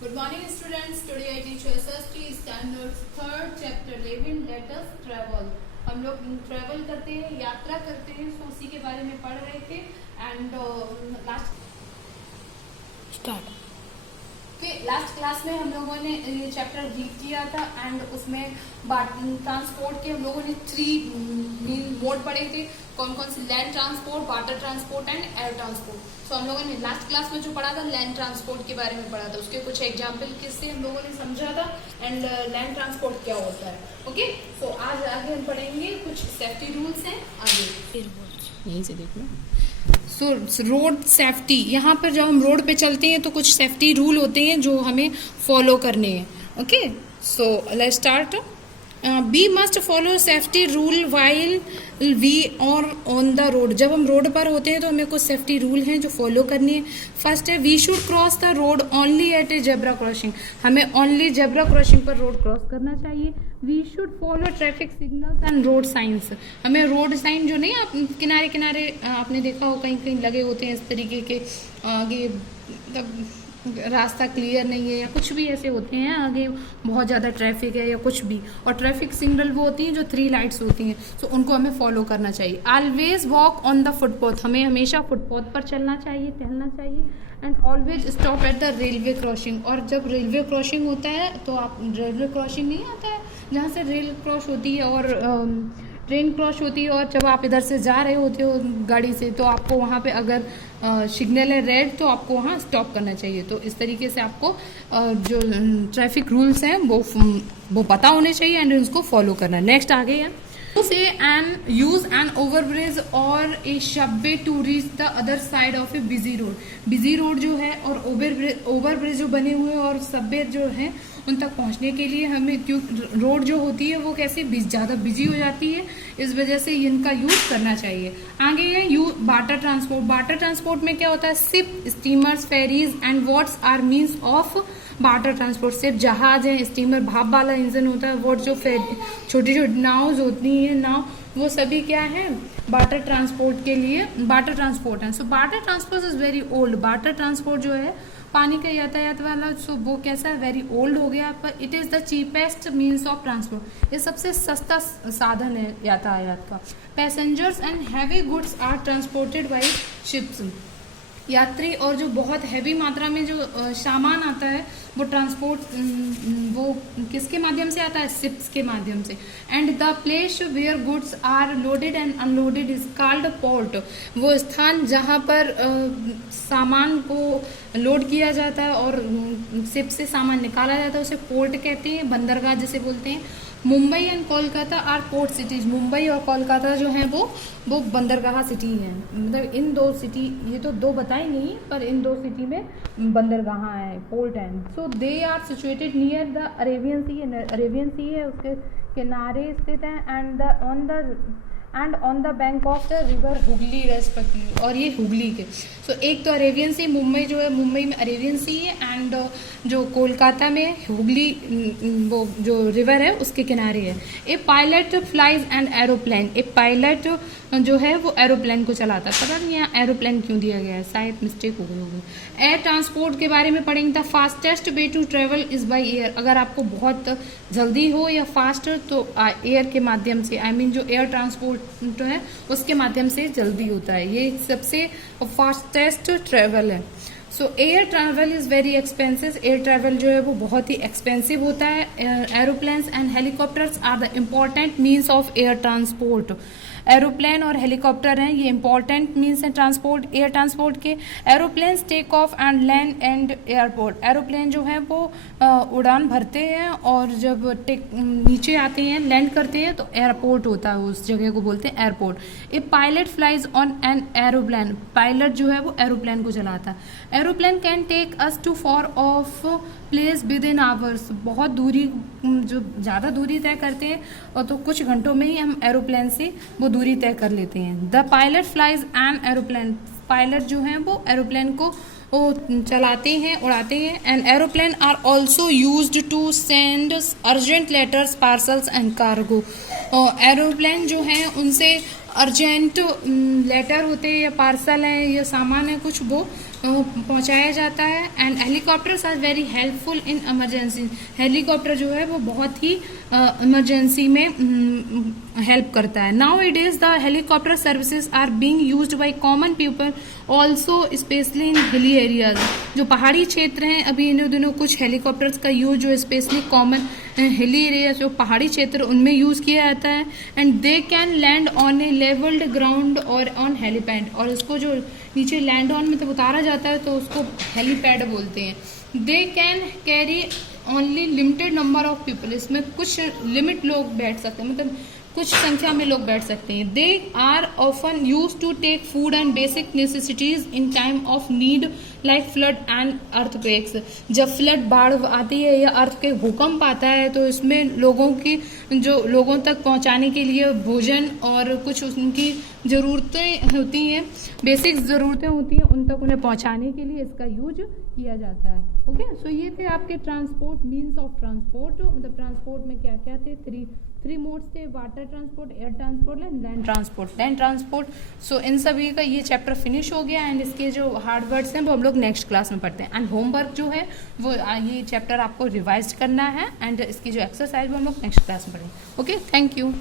Good morning, students. Today I teach you SST Standards third chapter 11. Let us travel. हम लोग travel करते हैं, यात्रा करते हैं, तो उसी के बारे में पढ़ रहे थे एंड लास्ट क्लास में हम लोगों ने ये चैप्टर रीड किया था एंड उसमें ट्रांसपोर्ट के हम लोगों ने 3 मेन मोड पढ़े थे। कौन कौन से? Land transport, water transport and air transport. तो हम लोगों ने लास्ट क्लास में जो पढ़ा था लैंड ट्रांसपोर्ट के बारे में पढ़ा था, उसके कुछ एग्जाम्पल किससे हम लोगों ने समझा था एंड लैंड ट्रांसपोर्ट क्या होता है। ओके, तो आज आगे हम पढ़ेंगे कुछ सेफ्टी रूल्स हैं आगे। यहीं से देख लो। सो रोड सेफ्टी, यहाँ पर जब हम रोड पे चलते हैं तो कुछ सेफ्टी रूल होते हैं जो हमें फॉलो करने हैं। Okay, so let's start. We must follow safety rule while we are on the road. जब हम रोड पर होते हैं तो हमें कुछ सेफ्टी रूल हैं जो फॉलो करनी है। फर्स्ट है we should cross the road only at a zebra crossing. हमें ओनली जेब्रा क्रॉसिंग पर रोड क्रॉस करना चाहिए। We should follow traffic signals and road signs. हमें रोड साइन जो नहीं, आप किनारे किनारे आपने देखा हो कहीं कहीं लगे होते हैं इस तरीके के, आगे रास्ता क्लियर नहीं है या कुछ भी ऐसे होते हैं, आगे बहुत ज़्यादा ट्रैफिक है या कुछ भी, और ट्रैफिक सिग्नल वो होती हैं जो 3 लाइट्स होती हैं, तो उनको हमें फॉलो करना चाहिए। Always walk on the footpath. हमें हमेशा फुटपाथ पर चलना चाहिए, टहलना चाहिए। And always stop at the railway crossing. और जब रेलवे क्रॉसिंग होता है तो आप, रेलवे क्रॉसिंग नहीं आता है जहाँ से रेल क्रॉस होती है और ट्रेन क्रॉस होती है, और जब आप इधर से जा रहे होते हो गाड़ी से तो आपको वहाँ पे अगर सिग्नल है रेड तो आपको वहाँ स्टॉप करना चाहिए। तो इस तरीके से आपको जो ट्रैफिक रूल्स हैं वो पता होने चाहिए एंड उसको फॉलो करना है। नेक्स्ट आगे है यूज एन ओवरब्रिज और a subway to reach the other side of a busy road. Busy road जो है और ओवरब्रिज जो बने हुए और शब्बे जो है उन तक पहुंचने के लिए हमें, क्यों रोड जो होती है वो कैसे ज़्यादा बिजी हो जाती है, इस वजह से इनका यूज करना चाहिए। आगे है वाटर ट्रांसपोर्ट। वाटर ट्रांसपोर्ट में क्या होता है? Ship, steamers, ferries and what's are means of water transport. सिर्फ जहाज है, स्टीमर भाप वाला इंजन होता है, वो जो छोटी छोटी नाव होती है, नाव, वो सभी क्या है? वाटर ट्रांसपोर्ट के लिए वाटर ट्रांसपोर्ट है। So water transport is very old. Water transport जो है पानी का यातायात वाला, सो वो कैसा है? वेरी ओल्ड हो गया, पर it is the cheapest means of transport. ये सबसे सस्ता साधन है यातायात का। Passengers and heavy goods are transported by ships. यात्री और जो बहुत हैवी मात्रा में जो सामान आता है वो ट्रांसपोर्ट, वो किसके माध्यम से आता है? शिप्स के माध्यम से। And the place where goods are loaded and unloaded is called port. वो स्थान जहाँ पर सामान को लोड किया जाता है और शिप से सामान निकाला जाता है उसे पोर्ट कहते हैं, बंदरगाह जिसे बोलते हैं। Mumbai and Kolkata are port cities. Mumbai और कोलकाता जो है वो बंदरगाह सिटी हैं। मतलब इन 2 सिटी, ये तो 2 बताई नहीं, पर इन 2 सिटी में बंदरगाह है, पोर्ट है। So they are situated near the Arabian Sea. Arabian Sea है, उसके किनारे स्थित है। And on the bank of the river Hooghly respectively. और ये हुगली के, सो एक तो अरेबियन सी, मुंबई जो है, मुंबई में अरेबियन सी है एंड जो कोलकाता में हुगली, वो जो रिवर है उसके किनारे है। A pilot flies and aeroplane. A pilot जो है वो एरोप्लेन को चलाता है। पता नहीं यहाँ एरोप्लेन क्यों दिया गया है, शायद मिस्टेक हो गई होगी। एयर ट्रांसपोर्ट के बारे में पढ़ेंगे। The fastest way to travel is by air. अगर आपको बहुत जल्दी हो या फास्ट तो एयर के माध्यम से, आई मीन जो एयर ट्रांसपोर्ट है उसके माध्यम से जल्दी होता है। ये सबसे फास्टेस्ट ट्रेवल है। So air travel is very expensive. Air travel जो है वो बहुत ही एक्सपेंसिव होता है। Aeroplanes and helicopters are the important means of air transport. Aeroplane और हेलीकॉप्टर हैं, ये इंपॉर्टेंट मीन्स हैं ट्रांसपोर्ट, एयर ट्रांसपोर्ट के। Aeroplanes take off and land and airport. Aeroplane जो है वो उड़ान भरते हैं और जब नीचे आते हैं, लैंड करते हैं, तो एयरपोर्ट होता है, उस जगह को बोलते हैं airport. A pilot flies on an aeroplane. Pilot जो है वो एरोप्लेन को चलाता है। Aeroplane can take us to far off places within hours. बहुत दूरी, जो ज़्यादा दूरी तय करते हैं और तो कुछ घंटों में ही हम एरोप्लेन से वो दूरी तय कर लेते हैं। The pilot flies N aeroplane. Pilot जो हैं वो एरोप्लेन को वो चलाते हैं, उड़ाते हैं। And aeroplane are also used to send urgent letters, parcels and cargo. Aeroplane जो हैं उनसे अर्जेंट लेटर होते हैं या पार्सल है या सामान है कुछ, वो पहुंचाया जाता है। And helicopters are very helpful in emergency. Helicopter जो है वो बहुत ही इमरजेंसी में हेल्प करता है। Now it is the helicopter services are being used by common people also specially in hilly areas. जो पहाड़ी क्षेत्र हैं अभी इन दिनों कुछ हेलीकॉप्टर्स का यूज जो स्पेशली कॉमन हिली एरिया जो पहाड़ी क्षेत्र उनमें यूज किया जाता है। And they can land on a levelled ground और ऑन हेलीपैड। और उसको जो नीचे लैंड ऑन मतलब उतारा जाता है तो उसको हेलीपैड बोलते हैं। They can carry only limited number of people. इसमें कुछ लिमिट लोग बैठ सकते हैं, मतलब कुछ संख्या में लोग बैठ सकते हैं। They are often used to take food and basic necessities in time of need like flood and earthquakes. जब फ्लड बाढ़ आती है या अर्थ के भूकंप आता है तो इसमें लोगों की जो लोगों तक पहुंचाने के लिए भोजन और कुछ उनकी ज़रूरतें होती हैं, बेसिक ज़रूरतें होती हैं, उन तक उन्हें पहुंचाने के लिए इसका यूज किया जाता है। ओके, सो ये थे आपके ट्रांसपोर्ट, मीन्स ऑफ ट्रांसपोर्ट। मतलब ट्रांसपोर्ट में क्या क्या थे, थ्री मोड्स थे, water transport, air transport and land transport. Land transport, so इन सभी का ये चैप्टर फिनिश हो गया। एंड इसके जो हार्ड वर्ड्स हैं वो हम लोग नेक्स्ट क्लास में पढ़ते हैं। एंड होमवर्क जो है वो ये चैप्टर आपको रिवाइज करना है। एंड इसकी जो एक्सरसाइज वो हम लोग नेक्स्ट क्लास में पढ़ेंगे। Okay, thank you.